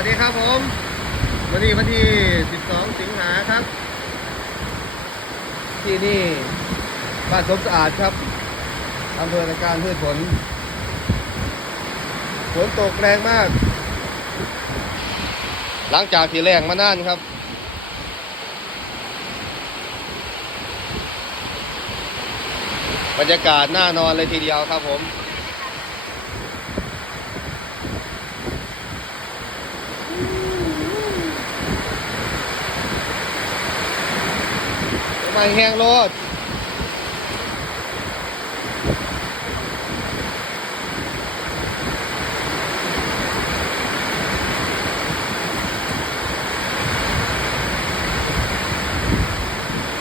วัสดีครับผม วันนี้วันที่ 12 สิงหาครับ ที่นี่บ้านสมสะอาดครับอำเภอตะการพืชผลฝนตกแรงมาก หลังจากที่แรงมานานครับ บรรยากาศน่านอนเลยทีเดียวครับผม ม่แห้งโลด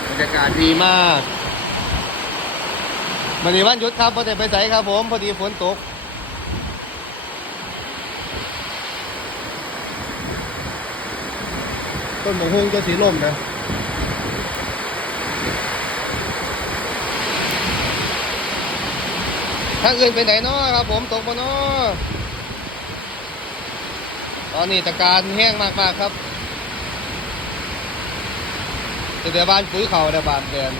บรรยากาศดีมากวันนี้วันหยุดครับพอดีไปใส่ครับผม พอดีฝนตก ต้นหมงฮงจะสีล่มนะ ทางอื่นไปไหนเนาะครับ ผมตกมาเนาะตอนนี้ตะการแห้งมากๆครับเดี๋ยวบ้านปุ๋ยเขาเดี๋ยวบานเดือน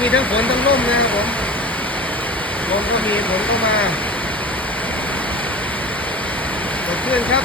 มีทั้งฝนทั้งลมนะครับผมลมก็มีฝนก็มาตกลื่นครับ